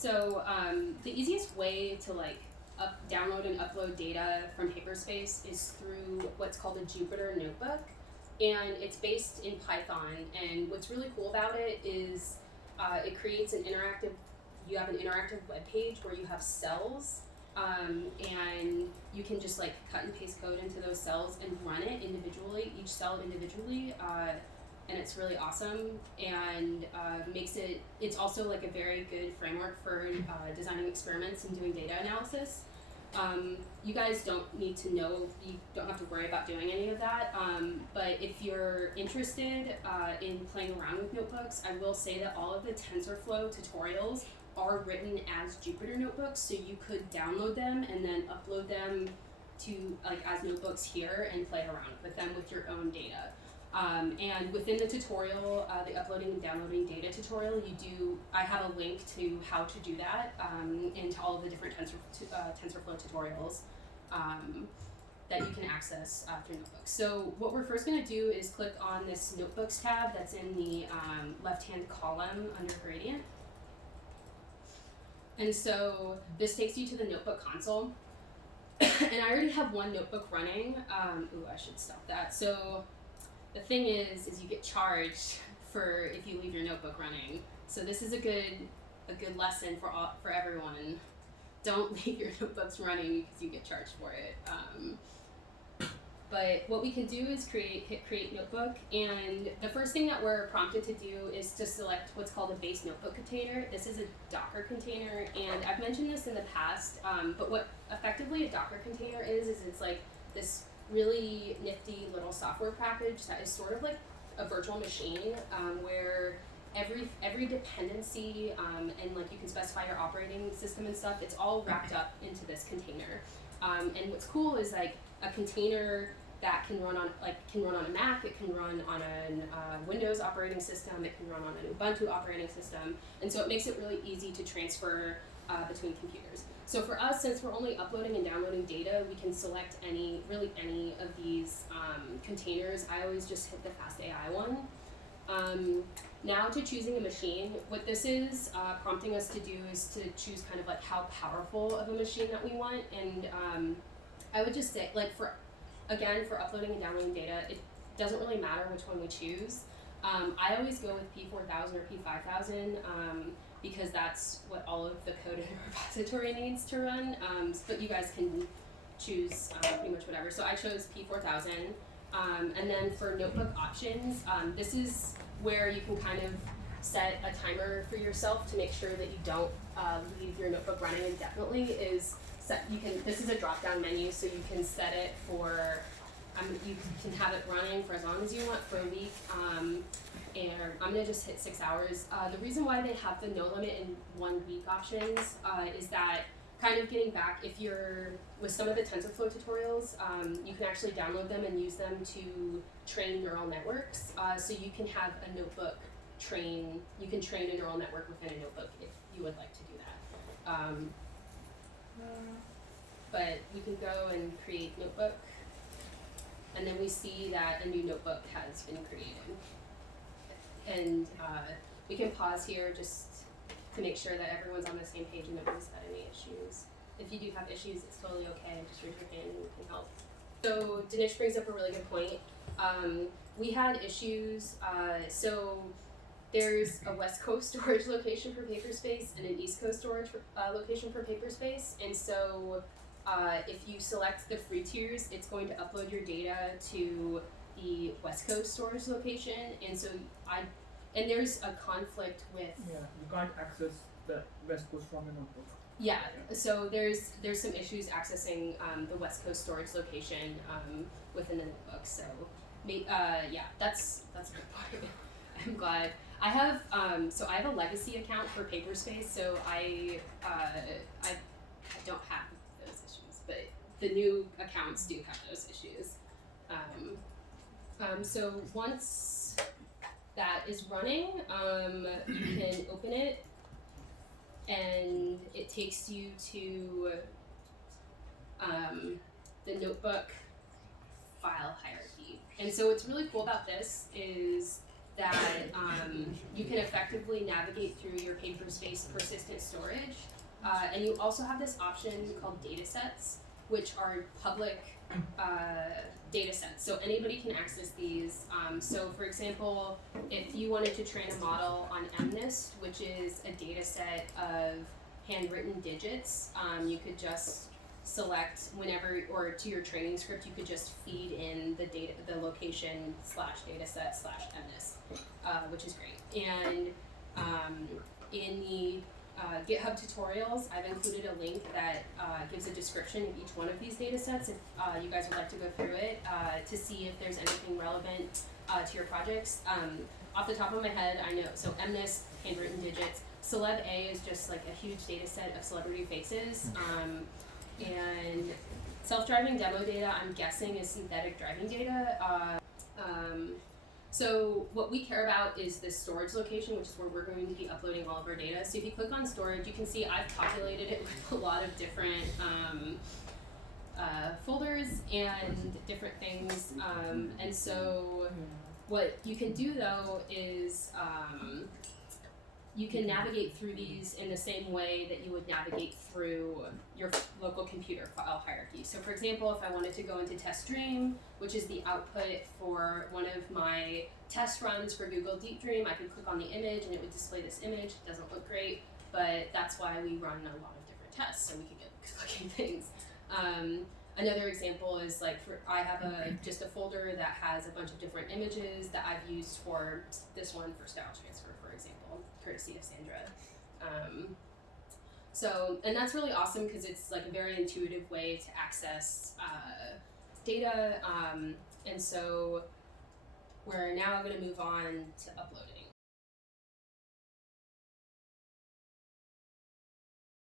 So the easiest way to download and upload data from Paperspace is through what's called a Jupyter notebook, and it's based in Python. And what's really cool about it is it creates you have an interactive web page where you have cells, and you can just cut and paste code into those cells and run it individually, each cell individually. And it's really awesome, and it's also a very good framework for designing experiments and doing data analysis. You guys don't need to know, you don't have to worry about doing any of that, but if you're interested in playing around with notebooks, I will say that all of the TensorFlow tutorials are written as Jupyter notebooks, so you could download them and then upload them to as notebooks here and play around with them with your own data. And within the tutorial, the uploading and downloading data tutorial, I have a link to how to do that, and to all of the different TensorFlow tutorials that you can access through Notebooks. So what we're first going to do is click on this Notebooks tab that's in the left-hand column under Gradient. And so this takes you to the notebook console. And I already have one notebook running. I should stop that. So the thing is you get charged for if you leave your notebook running. So this is a good lesson for everyone. Don't leave your notebooks running because you get charged for it. But what we can do is hit create notebook, and the first thing that we're prompted to do is to select what's called a base notebook container. This is a Docker container, and I've mentioned this in the past, but what effectively a Docker container is it's this really nifty little software package that is sort of like a virtual machine, where every dependency and you can specify your operating system and stuff. It's all wrapped up into this container. And what's cool is a container that can run on a Mac, it can run on a Windows operating system, it can run on an Ubuntu operating system, and so it makes it really easy to transfer between computers. So for us, since we're only uploading and downloading data, we can select any of these containers. I always just hit the FastAI one. Now to choosing a machine, what this is prompting us to do is to choose kind of how powerful of a machine that we want, and I would just say for uploading and downloading data, it doesn't really matter which one we choose. I always go with P4000 or P5000 because that's what all of the code in a repository needs to run, but you guys can choose pretty much whatever. So I chose P4000, and then for notebook options, this is where you can kind of set a timer for yourself to make sure that you don't leave your notebook running indefinitely. This is a drop-down menu, so you can set it for, you can have it running for as long as you want for a week, and I'm gonna just hit 6 hours. The reason why they have the no limit in 1 week options is that, kind of getting back, if you're with some of the TensorFlow tutorials, you can actually download them and use them to train neural networks. So you can have a notebook you can train a neural network within a notebook if you would like to do that. But we can go and create notebook, and then we see that a new notebook has been created. And we can pause here just to make sure that everyone's on the same page and nobody's got any issues. If you do have issues, it's totally okay. Just raise your hand and we can help. So Dinesh brings up a really good point. We had issues. So there's a West Coast storage location for Paperspace and an East Coast storage location for Paperspace. And so if you select the free tiers, it's going to upload your data to the West Coast storage location. And so and there's a conflict with... Yeah, you can't access the West Coast from a notebook. Yeah, so there's some issues accessing the West Coast storage location within the notebook. So yeah, that's a good point. I'm glad. I have a legacy account for Paperspace, so I don't have those issues, but the new accounts do have those issues. So once that is running, you can open it, and it takes you to the notebook file hierarchy. And so what's really cool about this is that you can effectively navigate through your Paperspace persistent storage. And you also have this option called Datasets, which are public datasets. So anybody can access these. So for example, if you wanted to train a model on MNIST, which is a dataset of handwritten digits, you could just select whenever, or to your training script, you could just feed in the data, the location /dataset /MNIST, which is great. And in the GitHub tutorials, I've included a link that gives a description of each one of these data sets if you guys would like to go through it to see if there's anything relevant to your projects. Off the top of my head, I know, so MNIST, handwritten digits, Celeb A is just like a huge data set of celebrity faces, and self-driving demo data, I'm guessing, is synthetic driving data. So what we care about is this storage location, which is where we're going to be uploading all of our data. So if you click on storage, you can see I've populated it with a lot of different folders and different things. And so what you can do though is you can navigate through these in the same way that you would navigate through your local computer file hierarchy. So for example, if I wanted to go into test stream, which is the output for one of my test runs for Google Deep Dream, I could click on the image and it would display this image. It doesn't look great, but that's why we run a lot of different tests, so we can get good looking things. Another example is like I have just a folder that has a bunch of different images that I've used for this one for style transfer, for example, courtesy of Sandra. And that's really awesome because it's like a very intuitive way to access data. And so we're now going to move on to uploading.